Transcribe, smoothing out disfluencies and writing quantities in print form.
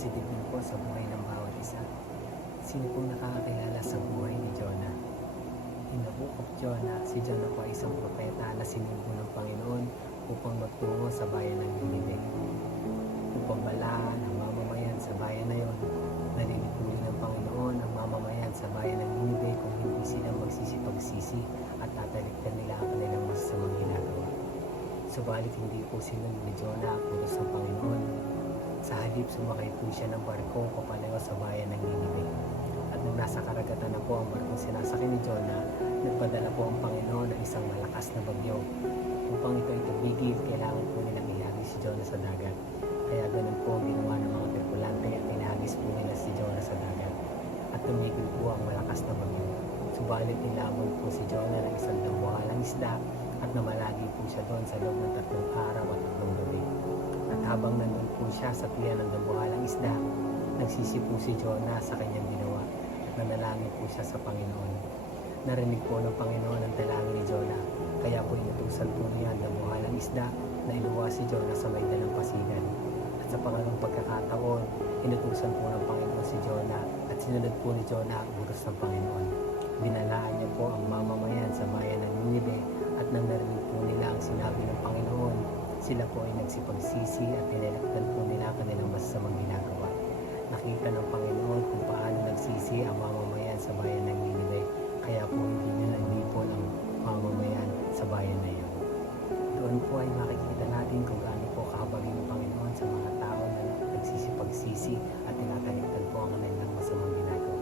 sensitive din po sa buhay ng bawat isa. Sino pong nakakakilala sa buhay ni Jonah? In the book of Jonah, si Jonah po ay isang propeta na sinimbo ng Panginoon upang magtungo sa bayan ng Ninive. Upang balaan ang mamamayan sa bayan na yon, nalilipulin ng Panginoon ang mamamayan sa bayan ng Ninive kung hindi sila magsisipagsisi at tatalikdan nila ang kanilang masasamang ginagawa. Subalit hindi po sinunod ni Jonah ang utos ng Panginoon. Sa halip, sumakay po siya ng barko papalayo sa bayan ng Ninive. At nung nasa karagatan na po ang barkong sinasakay ni Jonah, nagpadala po ang Panginoon ng isang malakas na bagyo. Upang ito ay tumigil, kailangan po nilang ihagis si Jonah sa dagat. Kaya ganun po ang ginawa ng mga tripulante at inahagis po nila si Jonah sa dagat. At tumigil po ang malakas na bagyo. Subalit nilabon po si Jonah ng isang dambuhalang isda at namalagi po siya doon sa loob ng 3 araw at 3 gabi. At habang nandun po siya sa tiyan ng dambuhalang isda, nagsisi po si Jonah sa kanyang ginawa at nanalangin po siya sa Panginoon. Narinig po ng Panginoon ang dalangin ni Jonah, kaya po inutusan po niya ang dambuhalang isda na iluwas si Jonah sa may dalampasigan. At sa pangalawang pagkakataon, inutusan po ng Panginoon si Jonah at sinunod po ni Jonah ang utos ng Panginoon. Binalaan niya po ang mamamayan sa bayan ng Ninive at nang narinig po nila ang sinabi ng Panginoon, sila po ay nagsipagsisi at tinilakdan po nila ang kanilang masasamang ginagawa. Nakita ng Panginoon kung paano nagsisi ang mamamayan sa bayan ng Ninive, kaya po hindi niya nalipon ang mamamayan sa bayan na iyon. Doon po ay makikita natin kung gaano po kahabagin ng Panginoon sa mga tao na nagsisipagsisi at tinatalikdan po ang kanilang masamang ginagawa.